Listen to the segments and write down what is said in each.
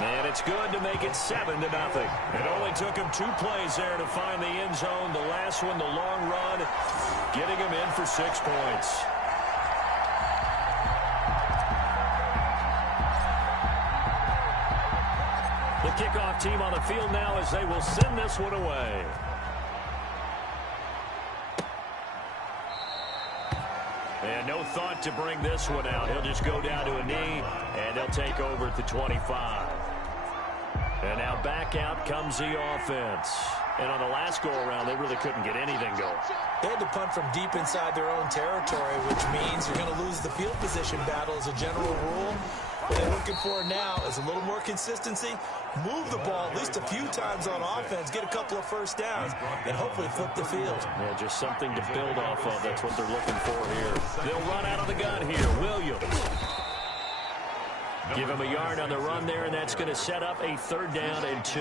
And it's good to make it 7-0. It only took him 2 plays there to find the end zone. The last one, the long run, getting him in for 6 points. The kickoff team on the field now as they will send this one away. And no thought to bring this one out. He'll just go down to a knee, and they'll take over at the 25. And now back out comes the offense. And on the last go-around, they really couldn't get anything going. They had to punt from deep inside their own territory, which means you're going to lose the field position battle as a general rule. What they're looking for now is a little more consistency, move the ball at least a few times on offense, get a couple of first downs, and hopefully flip the field. Yeah, just something to build off of. That's what they're looking for here. They'll run out of the gun here. Williams. Give him a yard on the run there, and that's going to set up a 3rd down and 2.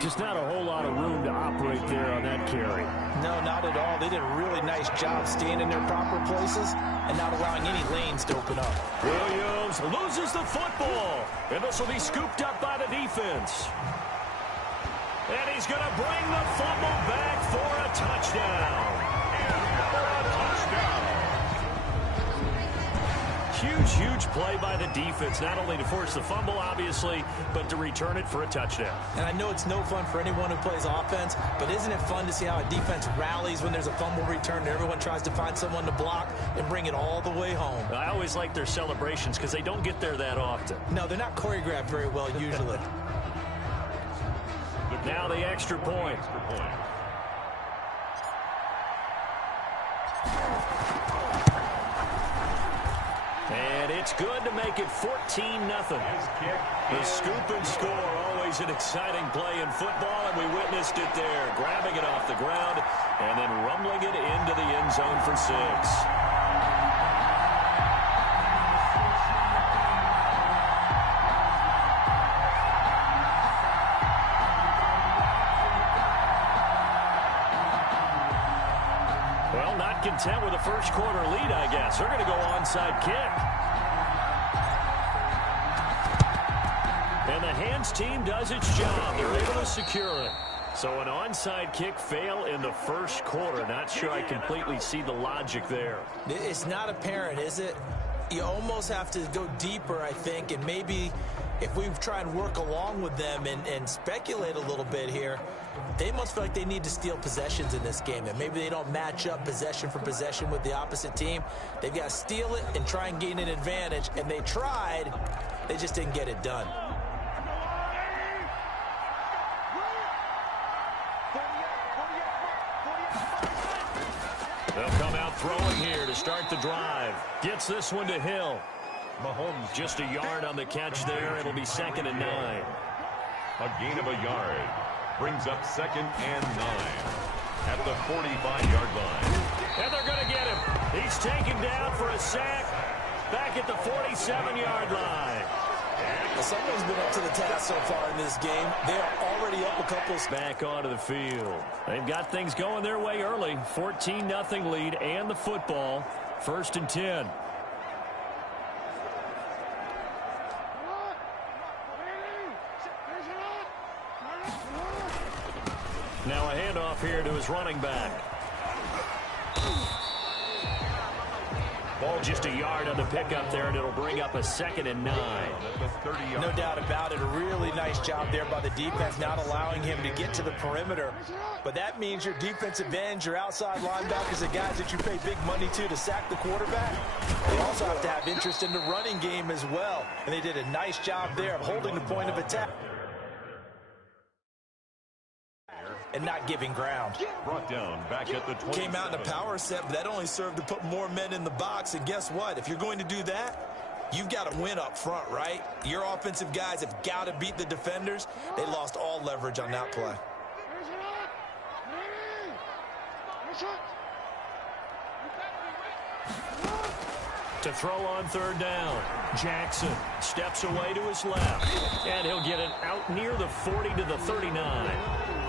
Just not a whole lot of room to operate there on that carry. No, not at all. They did a really nice job staying in their proper places and not allowing any lanes to open up. Williams loses the football, and this will be scooped up by the defense. And he's going to bring the fumble back for a touchdown. Huge play by the defense, not only to force the fumble, obviously, but to return it for a touchdown. And I know it's no fun for anyone who plays offense, but isn't it fun to see how a defense rallies when there's a fumble return and everyone tries to find someone to block and bring it all the way home? I always like their celebrations because they don't get there that often. No, they're not choreographed very well usually. Now the extra point. And it's good to make it 14-0. The scoop and score, always an exciting play in football, and we witnessed it there. Grabbing it off the ground and then rumbling it into the end zone for 6. Well, not content with a first quarter lead, I guess. They're going to go onside kick. And the hands team does its job. They're able to secure it. So an onside kick fail in the first quarter. Not sure I completely see the logic there. It's not apparent, is it? You almost have to go deeper, I think, and maybe if we try and work along with them and speculate a little bit here, they must feel like they need to steal possessions in this game, and maybe they don't match up possession for possession with the opposite team. They've got to steal it and try and gain an advantage, and they tried. They just didn't get it done. They'll come out throwing here to start the drive. Gets this one to Hill. Mahomes just a yard on the catch there. It'll be 2nd and 9. A gain of a yard brings up 2nd and 9 at the 45-yard line. And they're going to get him. He's taken down for a sack back at the 47-yard line. Someone's been up to the task so far in this game. They are already up a couple. Back onto the field. They've got things going their way early. 14-0 lead and the football. 1st and 10. Now a handoff here to his running back. Ball just a yard on the pickup there, and it'll bring up a 2nd and 9. No doubt about it. A really nice job there by the defense, not allowing him to get to the perimeter. But that means your defensive ends, your outside linebackers, the guys that you pay big money to sack the quarterback, they also have to have interest in the running game as well. And they did a nice job there of holding the point of attack and not giving ground. Brought down back at the 20. Came out in a power set, but that only served to put more men in the box. And guess what? If you're going to do that, you've got to win up front, right? Your offensive guys have got to beat the defenders. They lost all leverage on that play. To throw on 3rd down. Jackson steps away to his left. And he'll get it out near the 40 to the 39.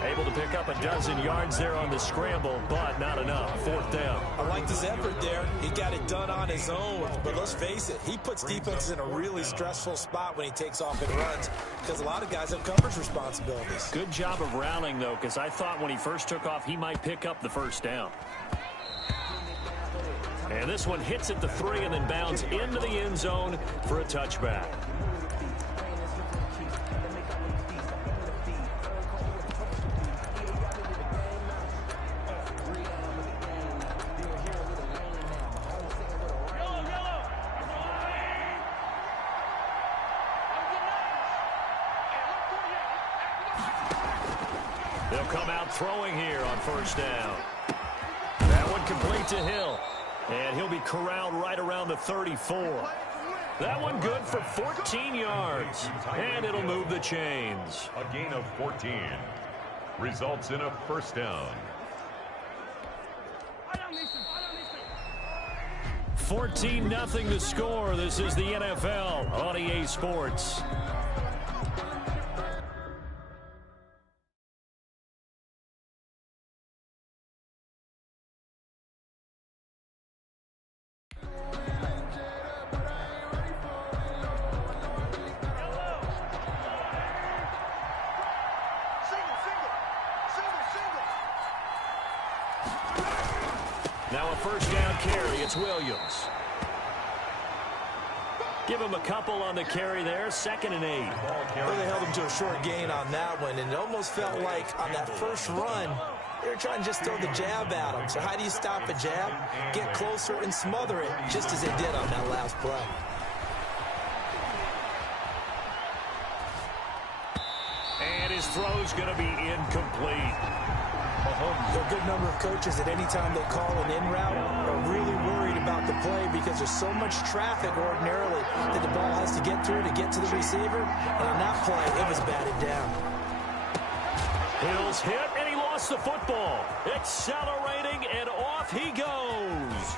Able to pick up a dozen yards there on the scramble, but not enough. Fourth down. I like his effort there. He got it done on his own. But let's face it, he puts defenses in a really stressful spot when he takes off and runs because a lot of guys have coverage responsibilities. Good job of rounding, though, because I thought when he first took off, he might pick up the first down. And this one hits at the 3 and then bounds into the end zone for a touchback. They'll come out throwing here on first down. That one complete to Hill. And he'll be corralled right around the 34. That one good for 14 yards. And it'll move the chains. A gain of 14 results in a first down. 14-0 to score. This is the NFL on EA Sports. Now a first down carry. It's Williams. Give him a couple on the carry there. 2nd and 8. Well, they held him to a short gain on that one, and it almost felt like on that first run, they were trying to just throw the jab at him. So how do you stop a jab? Get closer and smother it, just as they did on that last play. And his throw's going to be incomplete. There are a good number of coaches at any time they call an in route are really worried about the play because there's so much traffic ordinarily that the ball has to get through to get to the receiver. And on that play, it was batted down. Hill's hit, and he lost the football. Accelerating, and off he goes.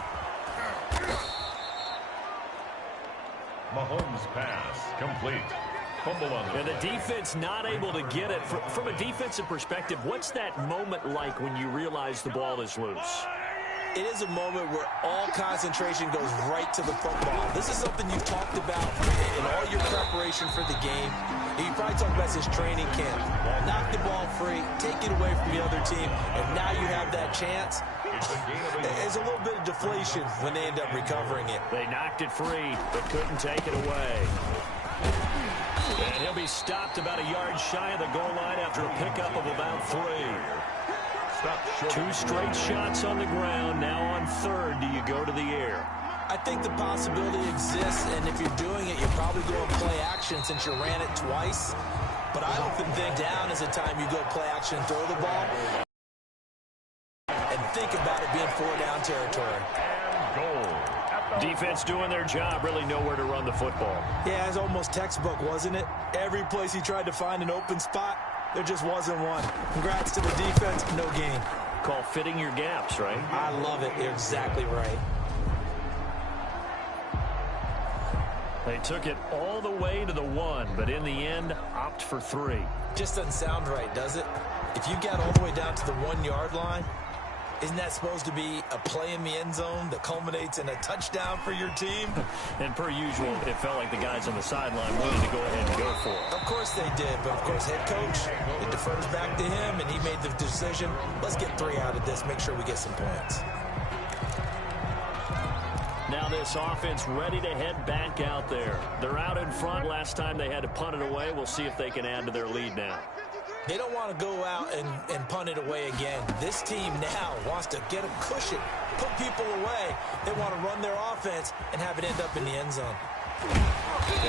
Mahomes' pass complete. Fumble on the And the defense not able to get it. From a defensive perspective, what's that moment like when you realize the ball is loose? It is a moment where all concentration goes right to the football. This is something you've talked about in all your preparation for the game. You probably talked about this training camp. Knock the ball free, take it away from the other team, and now you have that chance. There's a little bit of deflation when they end up recovering it. They knocked it free, but couldn't take it away. And he'll be stopped about a yard shy of the goal line after a pickup of about 3. Two straight shots on the ground. Now on 3rd, do you go to the air? I think the possibility exists, and if you're doing it, you probably go and play action since you ran it twice. But I often think down is a time you go play action and throw the ball. And think about it being 4-down territory. and goal. Defense doing their job, really nowhere to run the football. Yeah, it's almost textbook, wasn't it? Every place he tried to find an open spot, there just wasn't one. Congrats to the defense, no gain. Call fitting your gaps, right? I love it. You're exactly right. They took it all the way to the 1, but in the end, opt for 3. Just doesn't sound right, does it? If you got all the way down to the 1-yard line, isn't that supposed to be a play in the end zone that culminates in a touchdown for your team? And per usual, it felt like the guys on the sideline wanted to go ahead and go for it. Of course they did, but of course head coach, it defers back to him, and he made the decision, let's get 3 out of this, make sure we get some points. Now this offense ready to head back out there. They're out in front. Last time they had to punt it away. We'll see if they can add to their lead now. They don't want to go out and punt it away again. This team now wants to get a cushion, put people away. They want to run their offense and have it end up in the end zone.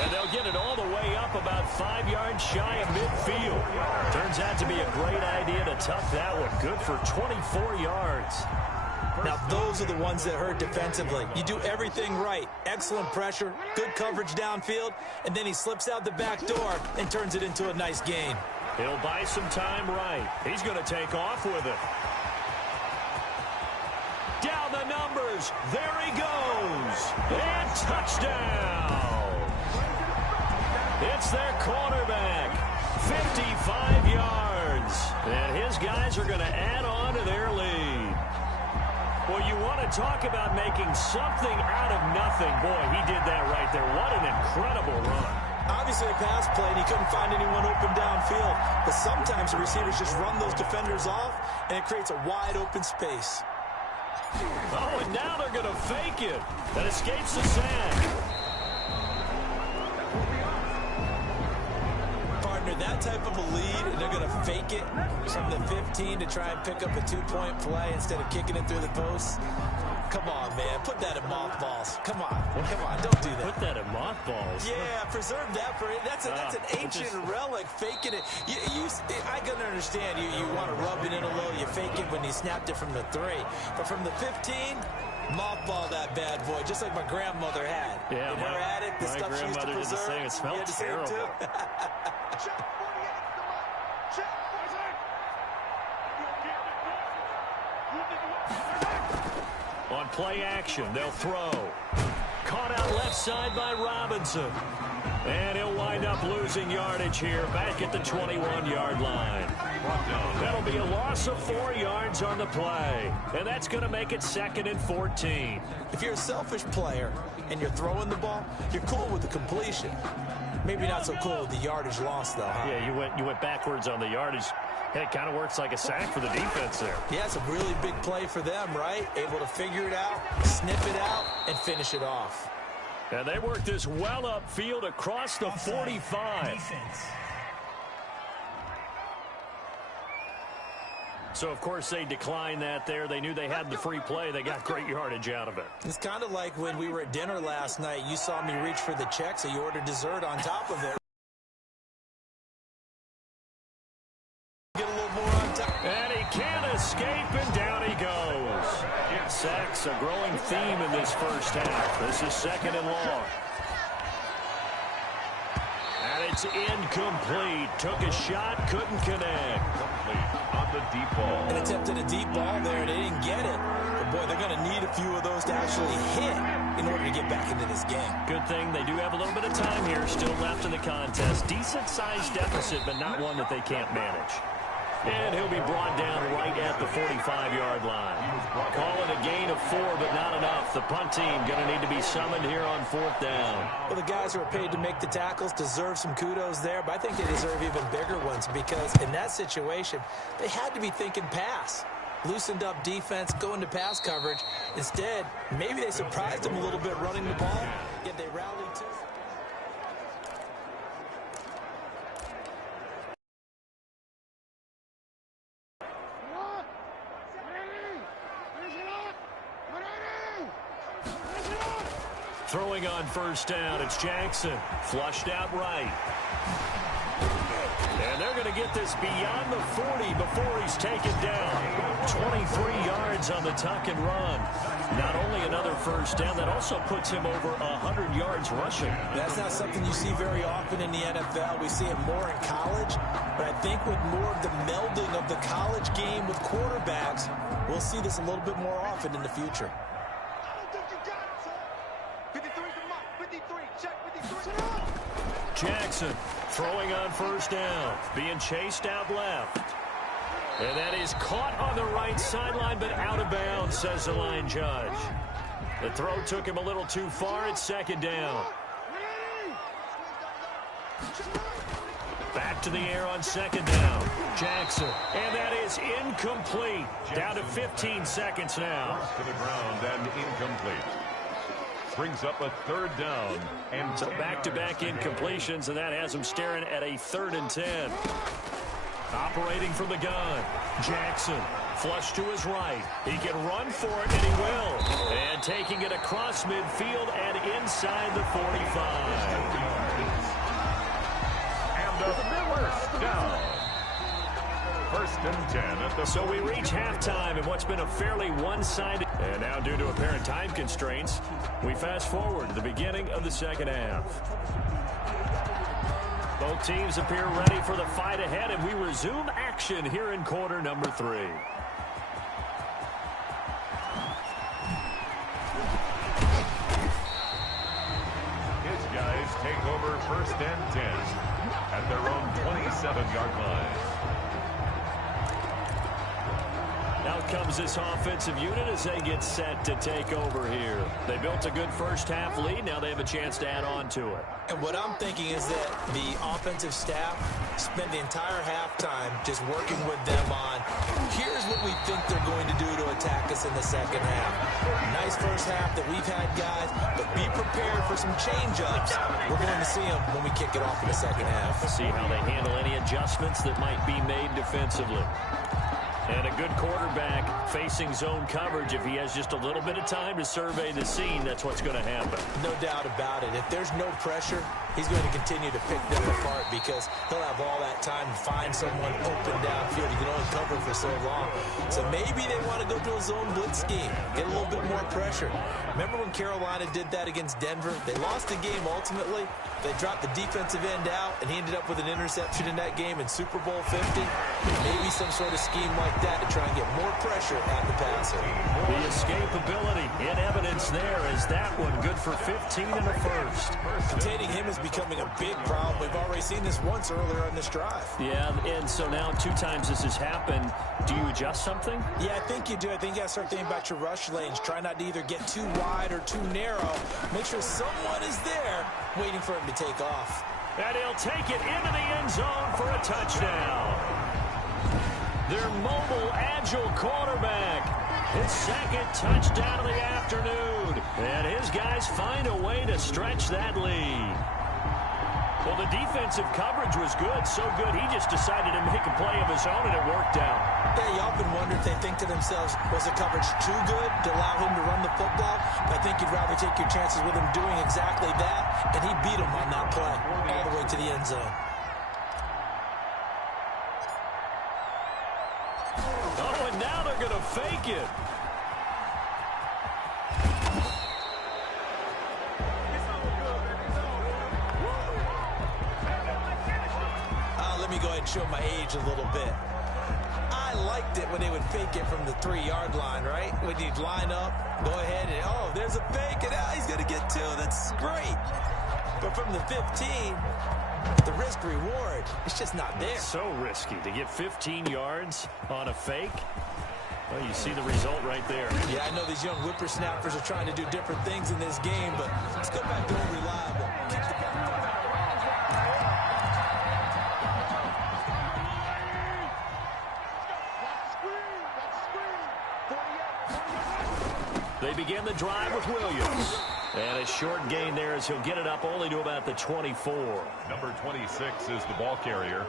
And they'll get it all the way up about 5 yards shy of midfield. Turns out to be a great idea to tuck that one. Good for 24 yards. Now, those are the ones that hurt defensively. You do everything right. Excellent pressure, good coverage downfield, and then he slips out the back door and turns it into a nice gain. He'll buy some time right. He's going to take off with it. Down the numbers. There he goes. And touchdown. It's their quarterback. 55 yards. And his guys are going to add on to their lead. Well, you want to talk about making something out of nothing. Boy, he did that right there. What an incredible run. Obviously, a pass play, and he couldn't find anyone open downfield. But sometimes the receivers just run those defenders off, and it creates a wide open space. Oh, and now they're going to fake it. That escapes the sack. Partner, that type of a lead, and they're going to fake it from the 15 to try and pick up a 2-point play instead of kicking it through the posts. Come on, man. Put that in mothballs. Come on. Come on. Don't do that. Put that in mothballs. Yeah, preserve that for it. That's an ancient relic, faking it. I can understand you want to rub it in a little. You fake it when you snapped it from the 3. But from the 15, mothball that bad boy, just like my grandmother had. Yeah, in her attic, the stuff she used to preserve. Did the same. It smelled terrible. On play action, they'll throw. Caught out left side by Robinson. And he'll wind up losing yardage here back at the 21-yard line. That'll be a loss of 4 yards on the play. And that's going to make it 2nd and 14. If you're a selfish player and you're throwing the ball, you're cool with the completion. Maybe not so cool with the yardage loss, though, huh? Yeah, you went backwards on the yardage. Hey, it kind of works like a sack for the defense there. Yeah, it's a really big play for them, right? Able to figure it out, snip it out, and finish it off. And they work this well upfield across the 45. Defense. So, of course, they declined that there. They knew they had the free play. They got great yardage out of it. It's kind of like when we were at dinner last night. You saw me reach for the check, so you ordered dessert on top of it. Get a little more on top. And he can't escape, and down he goes. Sacks, a growing theme in this first half. This is 2nd and long. And it's incomplete. Took a shot, couldn't connect. Complete on the deep ball. An attempt at a deep ball there, and they didn't get it. But, boy, they're going to need a few of those to actually hit in order to get back into this game. Good thing they do have a little bit of time here still left in the contest. Decent-sized deficit, but not one that they can't manage. And he'll be brought down right at the 45-yard line. Call it a gain of 4, but not enough. The punt team going to need to be summoned here on 4th down. Well, the guys who are paid to make the tackles deserve some kudos there, but I think they deserve even bigger ones because in that situation, they had to be thinking pass. Loosened up defense, going to pass coverage. Instead, maybe they surprised them a little bit running the ball, yet they rallied too. Throwing on 1st down, it's Jackson. Flushed out right. And they're going to get this beyond the 40 before he's taken down. 23 yards on the tuck and run. Not only another 1st down, that also puts him over 100 yards rushing. That's not something you see very often in the NFL. We see it more in college. But I think with more of the melding of the college game with quarterbacks, we'll see this a little bit more often in the future. Jackson throwing on 1st down, being chased out left. And that is caught on the right sideline, but out of bounds, says the line judge. The throw took him a little too far. It's 2nd down. Back to the air on 2nd down. Jackson. And that is incomplete. Down to 15 seconds now. To the ground and incomplete. Brings up a 3rd down. And so back-to-back incompletions, and that has him staring at a 3rd and 10. Operating from the gun. Jackson. Flush to his right. He can run for it, and he will. And taking it across midfield and inside the 45. And a 1st down. 1st and 10 at the. So we reach halftime in what's been a fairly one-sided. And now, due to apparent time constraints, we fast forward to the beginning of the 2nd half. Both teams appear ready for the fight ahead, and we resume action here in quarter number 3. His guys take over 1st and 10 at their own 27. 27-yard line. Out comes this offensive unit as they get set to take over here. They built a good first-half lead. Now they have a chance to add on to it. And what I'm thinking is that the offensive staff spent the entire halftime just working with them on, here's what we think they're going to do to attack us in the second half. Nice first half that we've had, guys, but be prepared for some change-ups. We're going to see them when we kick it off in the second half. See how they handle any adjustments that might be made defensively. And a good quarterback facing zone coverage. If he has just a little bit of time to survey the scene, that's what's going to happen. No doubt about it. If there's no pressure, he's going to continue to pick them apart because he'll have all that time to find someone open downfield. He can only cover for so long. So maybe they want to go to a zone blitz scheme, get a little bit more pressure. Remember when Carolina did that against Denver? They lost the game ultimately. They dropped the defensive end out, and he ended up with an interception in that game in Super Bowl 50. Maybe some sort of scheme like that to try and get more pressure at the passer. The escapability in evidence there is that one good for 15 in the first. Containing him is becoming a big problem. We've already seen this once earlier on this drive. Yeah, and so now 2 times this has happened. Do you adjust something? Yeah, I think you do. I think you got to start thinking about your rush lanes. Try not to either get too wide or too narrow. Make sure someone is there waiting for him to take off. And he'll take it into the end zone for a touchdown. Their mobile, agile quarterback. His second touchdown of the afternoon. And his guys find a way to stretch that lead. Well, the defensive coverage was good, so good he just decided to make a play of his own, and it worked out. Yeah, you often wonder if they think to themselves, was the coverage too good to allow him to run the football? I think you'd rather take your chances with him doing exactly that, and he beat him on that play all the way to the end zone. Oh, and now they're going to fake it. Let me go ahead and show my age a little bit. I liked it when they would fake it from the 3-yard line, right? When you'd line up, go ahead and, oh, there's a fake, and he's going to get 2. That's great. But from the 15, the risk-reward, it's just not there. So risky to get 15 yards on a fake. Well, you see the result right there. Yeah, I know these young whippersnappers are trying to do different things in this game, but let's go back to unreliable. They begin the drive with Williams. And a short gain there as he'll get it up only to about the 24. Number 26 is the ball carrier.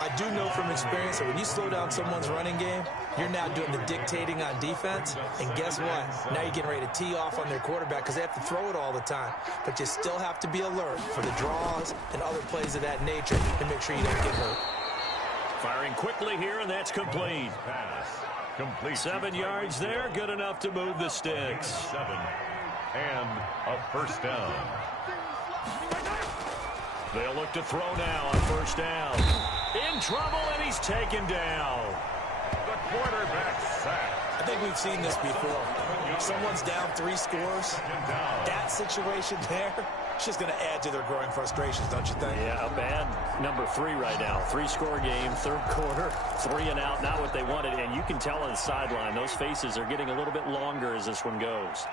I do know from experience that when you slow down someone's running game, you're now doing the dictating on defense. And guess what? Now you're getting ready to tee off on their quarterback because they have to throw it all the time. But you still have to be alert for the draws and other plays of that nature and make sure you don't get hurt. Firing quickly here, and that's complete. Pass. Complete. 7 yards there, good enough to move the sticks. 7. And a first down. They'll look to throw now on first down. In trouble, and he's taken down. The quarterback sacked. I think we've seen this before. Someone's down 3 scores. That situation there, it's just going to add to their growing frustrations, don't you think? Yeah, a bad number 3 right now. 3-score game, third quarter, 3 and out, not what they wanted. And you can tell on the sideline, those faces are getting a little bit longer as this one goes.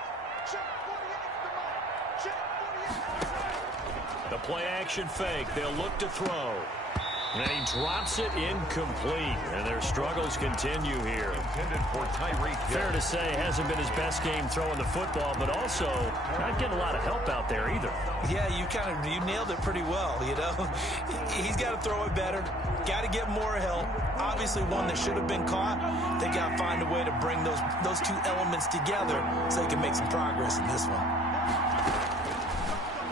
The play-action fake. They'll look to throw. And he drops it incomplete. And their struggles continue here. Intended for Tyreek Hill. Fair to say, hasn't been his best game throwing the football, but also not getting a lot of help out there either. Yeah, you nailed it pretty well, you know. He's got to throw it better. Got to get more help. Obviously, one that should have been caught. They got to find a way to bring those 2 elements together so they can make some progress in this one.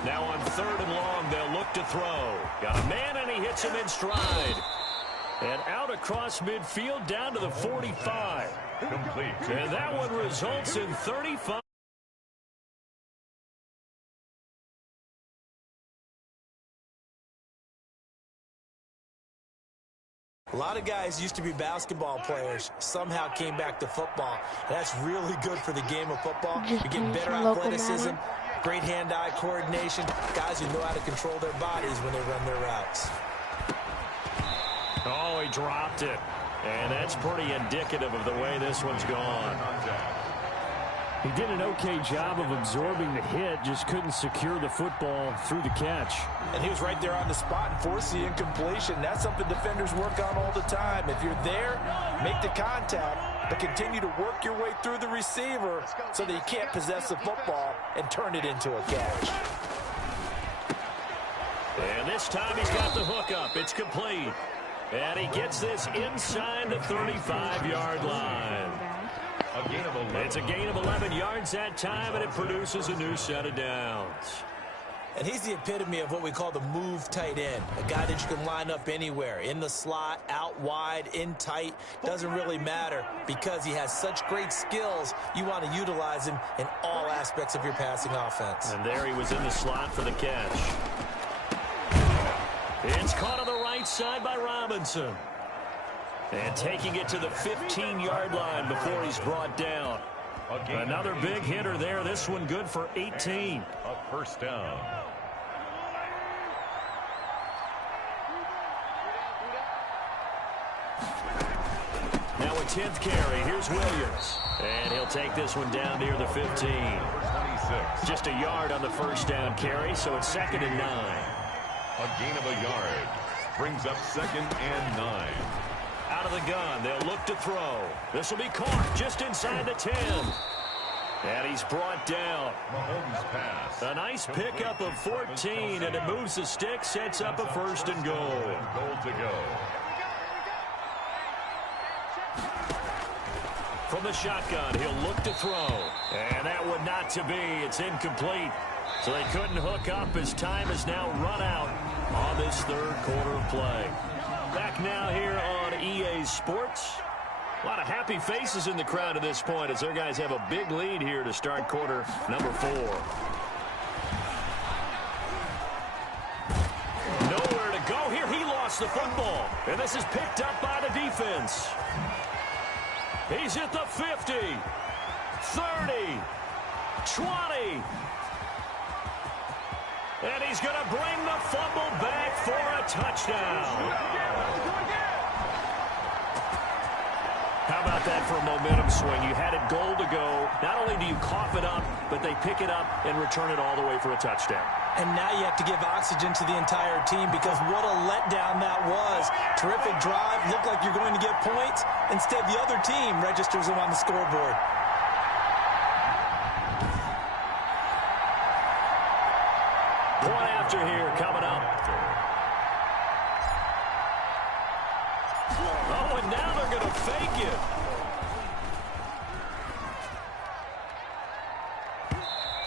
Now on 3rd and long, they'll look to throw. Got a man, and he hits him in stride. And out across midfield down to the 45. Complete. And that one results in 35. A lot of guys used to be basketball players, somehow came back to football. That's really good for the game of football. You're getting better athleticism, great hand-eye coordination, guys who know how to control their bodies when they run their routes. Oh, he dropped it. And that's pretty indicative of the way this one's gone. He did an okay job of absorbing the hit, just couldn't secure the football through the catch. And he was right there on the spot and forced the incompletion. That's something defenders work on all the time. If you're there, make the contact, but continue to work your way through the receiver so that you can't possess the football and turn it into a catch. And this time he's got the hook up. It's complete. And he gets this inside the 35-yard line. It's a gain of 11 yards that time, and it produces a new set of downs. And he's the epitome of what we call the move tight end, a guy that you can line up anywhere, in the slot, out wide, in tight, doesn't really matter because he has such great skills. You want to utilize him in all aspects of your passing offense. And there he was in the slot for the catch. It's caught on the right side by Robinson. And taking it to the 15-yard line before he's brought down. Another big hitter there. This one good for 18. A first down. Now a 10th carry. Here's Williams. And he'll take this one down near the 15. 26. Just a yard on the first down carry, so it's 2nd and 9. A gain of a yard. Brings up 2nd and 9. Out of the gun, they'll look to throw. This will be caught just inside the 10. And he's brought down. Mahomes pass. A nice pickup of 14, and it moves the stick, sets up a 1st and goal. Goal to go. From the shotgun, he'll look to throw. And that one not to be. It's incomplete. So they couldn't hook up as time has now run out on this 3rd quarter of play. Back now here on EA Sports. A lot of happy faces in the crowd at this point as their guys have a big lead here to start quarter number 4. Nowhere to go here. He lost the football. And this is picked up by the defense. He's at the 50, 30, 20. And he's going to bring the fumble back for a touchdown. How about that for a momentum swing? You had it goal to go. Not only do you cough it up, but they pick it up and return it all the way for a touchdown. And now you have to give oxygen to the entire team because what a letdown that was. Terrific drive. Looked like you're going to get points. Instead, the other team registers them on the scoreboard. Point after here coming up. Oh, and now they're going to fake it.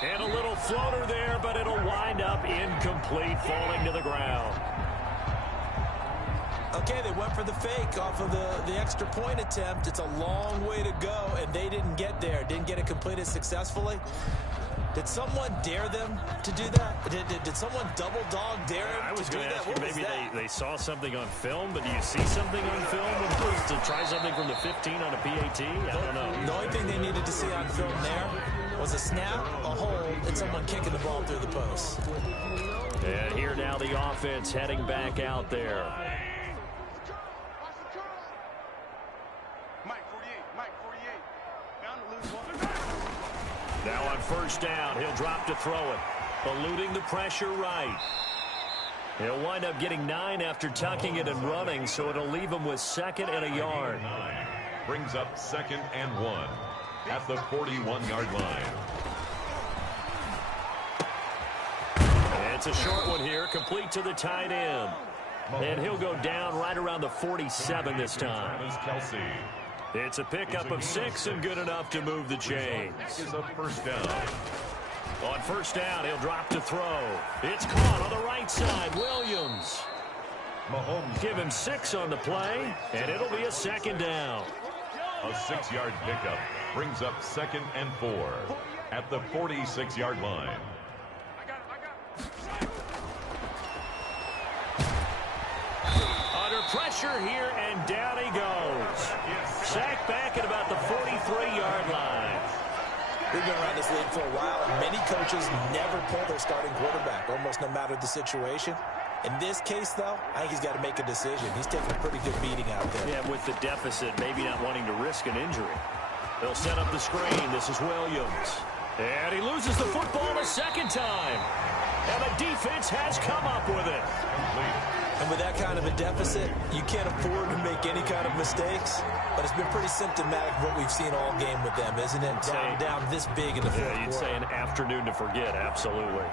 And a little floater there, but it'll wind up incomplete, falling to the ground. Okay, they went for the fake off of the extra point attempt. It's a long way to go, and they didn't get there. Didn't get it completed successfully. Did someone dare them to do that? Did someone double dog dare them to do that? I was going to ask you, maybe they saw something on film, but do you see something on film to try something from the 15 on a PAT? I don't know. The only thing they needed to see on film there was a snap, a hold, and someone kicking the ball through the post. And here now the offense heading back out there. Now on first down, he'll drop to throw it. Eluding the pressure right. He'll wind up getting 9 after tucking it and running, so it'll leave him with 2nd and a yard. 9 brings up 2nd and 1 at the 41-yard line. It's a short one here, complete to the tight end. And he'll go down right around the 47 this time. Kelsey. It's a pickup of 6 and good enough to move the chains. Is a first down. On first down, he'll drop to throw. It's caught on the right side. Williams. Mahomes. Give him 6 on the play, and it'll be a 2nd down. A 6-yard pickup brings up 2nd and 4 at the 46-yard line. Pressure here, and down he goes. Sacked back at about the 43-yard line. We've been around this league for a while, and many coaches never pull their starting quarterback, almost no matter the situation. In this case, though, I think he's got to make a decision. He's taking a pretty good beating out there. Yeah, with the deficit, maybe not wanting to risk an injury. They'll set up the screen. This is Williams. And he loses the football a second time. And the defense has come up with it. And with that kind of a deficit, you can't afford to make any kind of mistakes. But it's been pretty symptomatic of what we've seen all game with them, isn't it? Down this big in the fourth quarter. You'd say an afternoon to forget, absolutely.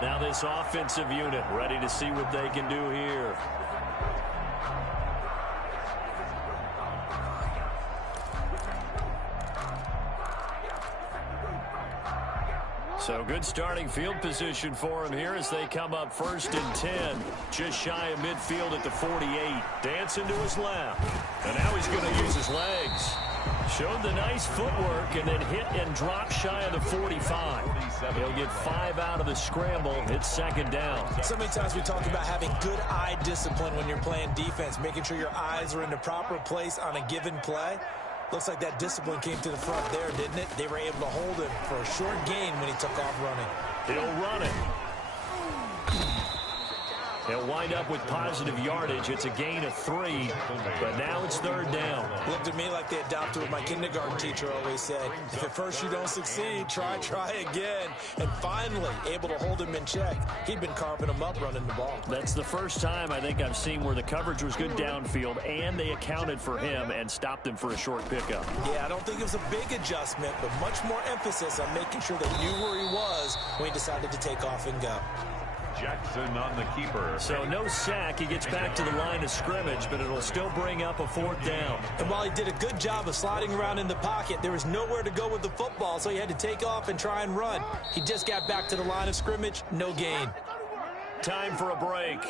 Now this offensive unit ready to see what they can do here. So good starting field position for him here as they come up 1st and 10. Just shy of midfield at the 48. Dancing to his left. And now he's going to use his legs. Showed the nice footwork and then hit and drop shy of the 45. He'll get 5 out of the scramble. It's 2nd down. So many times we talk about having good eye discipline when you're playing defense, making sure your eyes are in the proper place on a given play. Looks like that discipline came to the front there, didn't it? They were able to hold him for a short gain when he took off running. He'll run it. He'll wind up with positive yardage. It's a gain of 3, but now it's 3rd down. Looked to me like they adopted what my kindergarten teacher always said. If at first you don't succeed, try again. And finally, able to hold him in check. He'd been carving him up running the ball. That's the first time I think I've seen where the coverage was good downfield, and they accounted for him and stopped him for a short pickup. Yeah, I don't think it was a big adjustment, but much more emphasis on making sure they knew where he was when he decided to take off and go. Jackson on the keeper. So no sack. He gets back to the line of scrimmage, but it'll still bring up a 4th down. And while he did a good job of sliding around in the pocket, there was nowhere to go with the football, so he had to take off and try and run. He just got back to the line of scrimmage, no gain. Time for a break.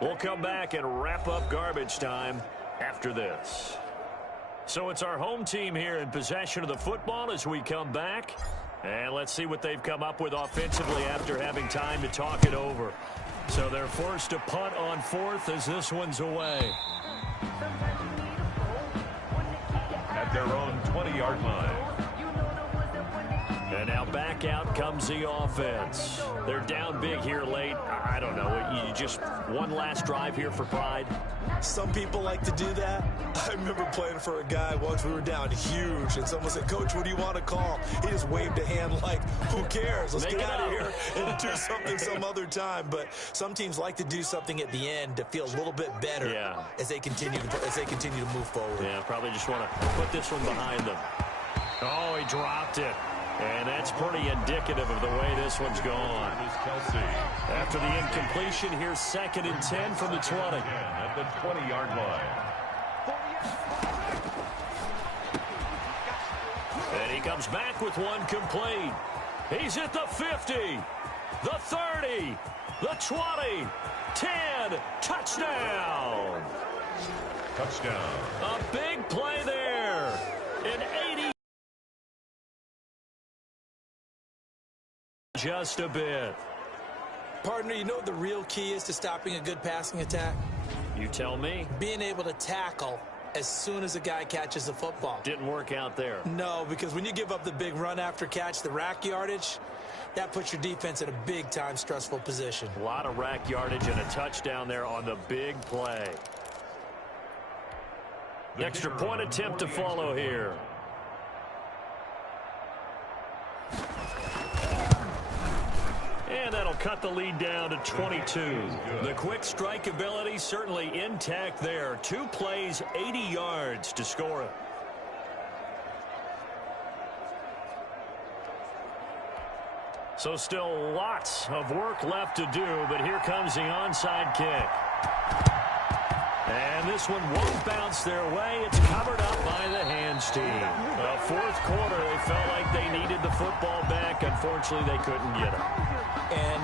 We'll come back and wrap up garbage time after this. So it's our home team here in possession of the football as we come back. And let's see what they've come up with offensively after having time to talk it over. So they're forced to punt on 4th as this one's away. At their own 20-yard line. And now back out comes the offense. They're down big here late. I don't know. You just one last drive here for pride. Some people like to do that. I remember playing for a guy once. We were down huge, and someone said, "Coach, what do you want to call?" He just waved a hand like, "Who cares? Let's get out of here and do something some other time." But some teams like to do something at the end to feel a little bit better as they continue to move forward. Yeah, probably just want to put this one behind them. Oh, he dropped it. And that's pretty indicative of the way this one's gone. After the incompletion, here's 2nd and 10 from the 20. At the 20-yard line. And he comes back with one complete. He's at the 50, the 30, the 20, 10, touchdown. Touchdown. A big play there. An 80. Just a bit. Partner, you know what the real key is to stopping a good passing attack? You tell me. Being able to tackle as soon as a guy catches the football. Didn't work out there. No, because when you give up the big run after catch, the rack yardage, that puts your defense in a big-time stressful position. A lot of rack yardage and a touchdown there on the big play. Extra point attempt to follow here. And that'll cut the lead down to 22. The quick strike ability certainly intact there. 2 plays, 80 yards to score it. So still lots of work left to do, but here comes the onside kick. And this one won't bounce their way. It's covered up by the hands team. The 4th quarter, they felt like they needed the football back. Unfortunately, they couldn't get it. And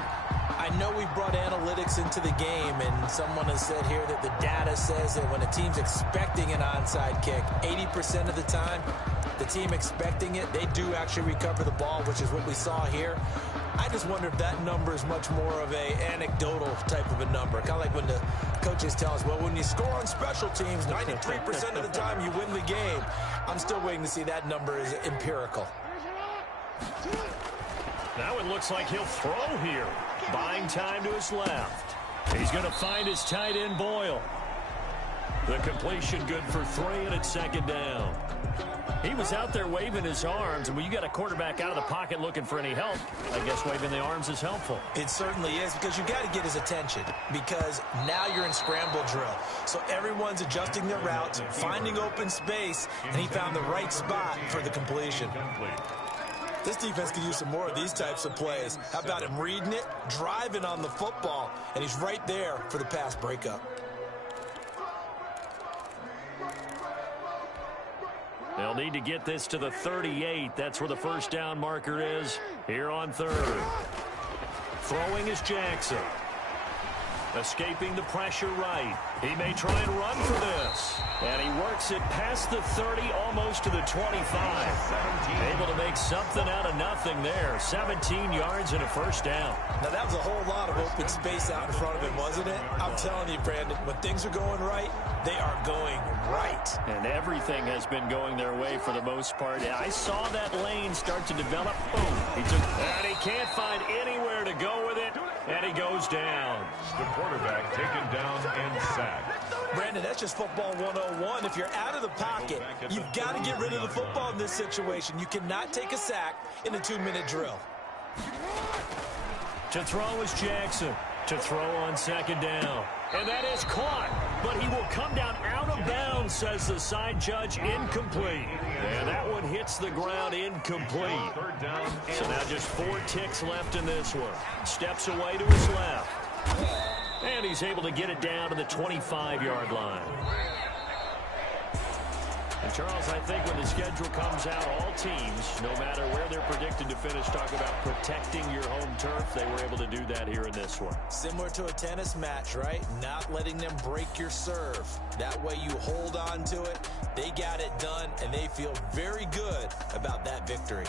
I know we brought analytics into the game, and someone has said here that the data says that when a team's expecting an onside kick, 80% of the time, the team expecting it, they do actually recover the ball, which is what we saw here. I just wonder if that number is much more of a anecdotal type of a number. Kind of like when the coaches tell us, well, when you score on special teams, 93% of the time you win the game. I'm still waiting to see that number is empirical. Now it looks like he'll throw here. Buying time to his left. He's going to find his tight end, Boyle. The completion good for 3, and it's second down. He was out there waving his arms, and when you got a quarterback out of the pocket looking for any help, I guess waving the arms is helpful. It certainly is, because you got to get his attention, because now you're in scramble drill. So everyone's adjusting their routes, finding open space, and he found the right spot for the completion. This defense could use some more of these types of plays. How about him reading it, driving on the football, and he's right there for the pass breakup. They'll need to get this to the 38. That's where the first down marker is here on third. Throwing is Jackson. Escaping the pressure right. He may try and run for this. And he works it past the 30, almost to the 25. Able to make something out of nothing there. 17 yards and a first down. Now, that was a whole lot of open space out in front of him, wasn't it? I'm telling you, Brandon, when things are going right, they are going right. And everything has been going their way for the most part. I saw that lane start to develop. Boom. And he can't find anywhere to go with it. And he goes down. The quarterback taken down and sacked. Brandon, that's just football 101. If you're out of the pocket, you've got to get rid of the football in this situation. You cannot take a sack in a 2-minute drill. To throw is Jackson. To throw on second down. And that is caught. But he will come down out of bounds, says the side judge. Incomplete. And that one hits the ground incomplete. So now just 4 ticks left in this one. Steps away to his left. And he's able to get it down to the 25-yard line. And Charles, I think when the schedule comes out, all teams, no matter where they're predicted to finish, talk about protecting your home turf. They were able to do that here in this one. Similar to a tennis match, right? Not letting them break your serve. That way you hold on to it. They got it done, and they feel very good about that victory.